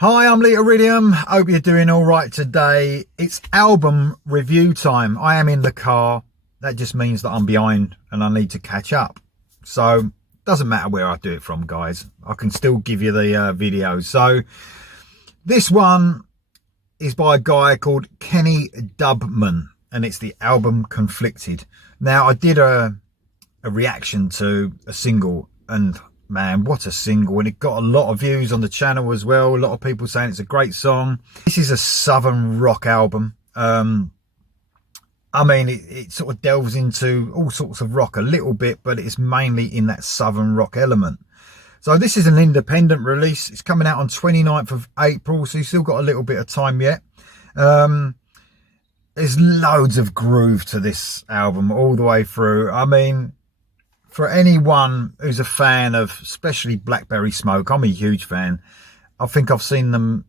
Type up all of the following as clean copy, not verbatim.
Hi, I'm Lee Iridium. Hope you're doing all right today. It's album review time. I am in the car. That just means that I'm behind and I need to catch up. So doesn't matter where I do it from, guys. I can still give you the video. So this one is by a guy called Kenny Dubman, and it's the album Conflicted. Now, I did a reaction to a single, and man, what a single. And it got a lot of views on the channel as well. A lot of people saying it's a great song. This is a southern rock album. I mean, it sort of delves into all sorts of rock a little bit, but it's mainly in that southern rock element. So this is an independent release. It's coming out on 29th of April, so you've still got a little bit of time yet. There's loads of groove to this album all the way through. I mean, for anyone who's a fan of especially Blackberry Smoke, I'm a huge fan. I think I've seen them,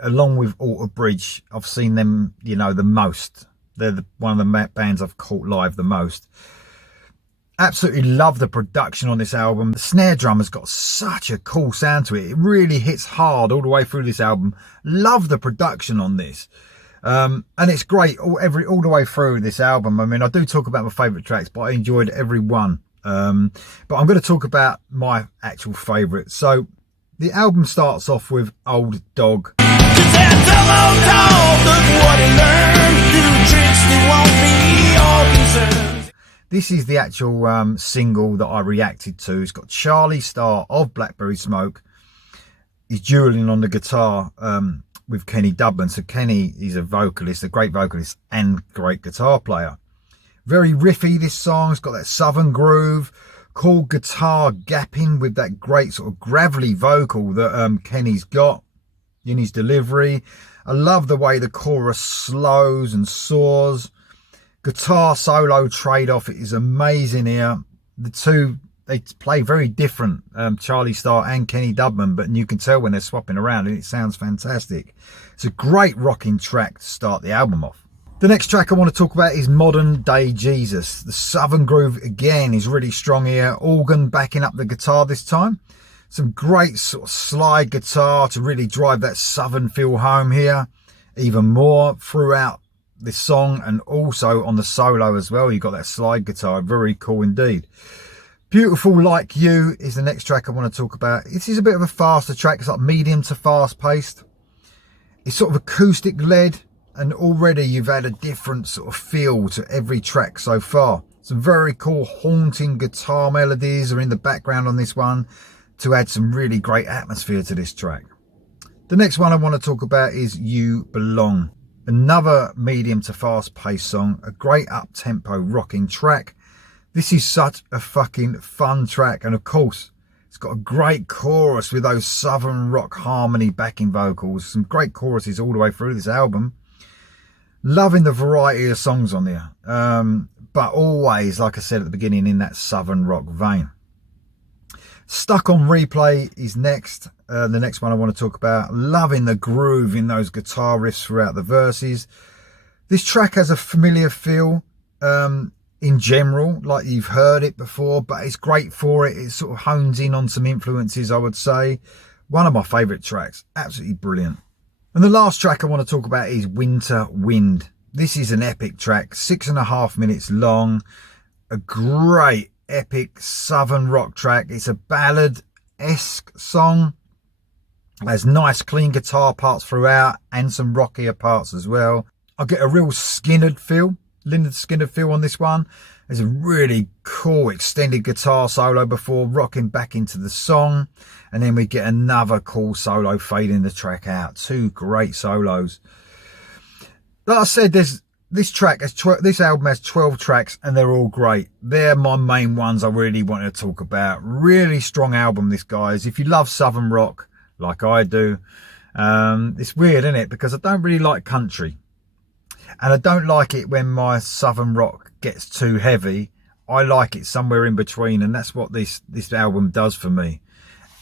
along with Alter Bridge, I've seen them, you know, the most. They're one of the bands I've caught live the most. Absolutely love the production on this album. The snare drum has got such a cool sound to it. It really hits hard all the way through this album. Love the production on this. And it's great all the way through this album. I mean, I do talk about my favourite tracks, but I enjoyed every one. But I'm going to talk about my actual favourite. So the album starts off with Old Dog. This is the actual single that I reacted to. It's got Charlie Starr of Blackberry Smoke. He's dueling on the guitar with Kenny Dubman. So Kenny is a vocalist, a great vocalist and great guitar player. Very riffy, this song. It's got that southern groove, cool guitar gapping with that great sort of gravelly vocal that Kenny's got in his delivery. I love the way the chorus slows and soars. Guitar solo trade-off is amazing here. The two, they play very different, Charlie Starr and Kenny Dubman, but you can tell when they're swapping around and it sounds fantastic. It's a great rocking track to start the album off. The next track I want to talk about is Modern Day Jesus. The southern groove again is really strong here. Organ backing up the guitar this time. Some great sort of slide guitar to really drive that southern feel home here. Even more throughout this song and also on the solo as well. You've got that slide guitar. Very cool indeed. Beautiful Like You is the next track I want to talk about. This is a bit of a faster track. It's like medium to fast paced. It's sort of acoustic led. And already you've had a different sort of feel to every track so far. Some very cool haunting guitar melodies are in the background on this one to add some really great atmosphere to this track. The next one I want to talk about is You Belong. Another medium to fast paced song. A great up-tempo rocking track. This is such a fucking fun track. And of course, it's got a great chorus with those southern rock harmony backing vocals. Some great choruses all the way through this album. Loving the variety of songs on there, but always, like I said at the beginning, in that southern rock vein. Stuck on Replay is next. The next one I want to talk about. Loving the groove in those guitar riffs throughout the verses. This track has a familiar feel in general, like you've heard it before, but it's great for it. It sort of hones in on some influences, I would say. One of my favourite tracks. Absolutely brilliant. And the last track I want to talk about is Winter Wind. This is an epic track, 6.5 minutes long. A great epic southern rock track. It's a ballad-esque song. It has nice clean guitar parts throughout and some rockier parts as well. I get a real Lynyrd Skynyrd feel on this one. There's a really cool extended guitar solo before rocking back into the song. And then we get another cool solo fading the track out. Two great solos. Like I said, this album has 12 tracks and they're all great. They're my main ones I really wanted to talk about. Really strong album, this, guys. If you love southern rock, like I do, it's weird, isn't it? Because I don't really like country. And I don't like it when my southern rock gets too heavy. I like it somewhere in between, and that's what this album does for me.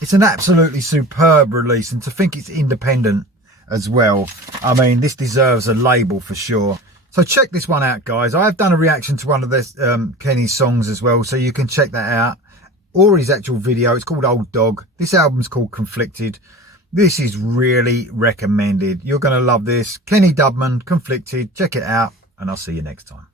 It's an absolutely superb release, and to think it's independent as well. I mean, this deserves a label for sure. So check this one out, guys. I have done a reaction to one of this Kenny's songs as well, so you can check that out. Or his actual video. It's called Old Dog. This album's called Conflicted. This is really recommended. You're going to love this. Kenny Dubman, Conflicted. Check it out, and I'll see you next time.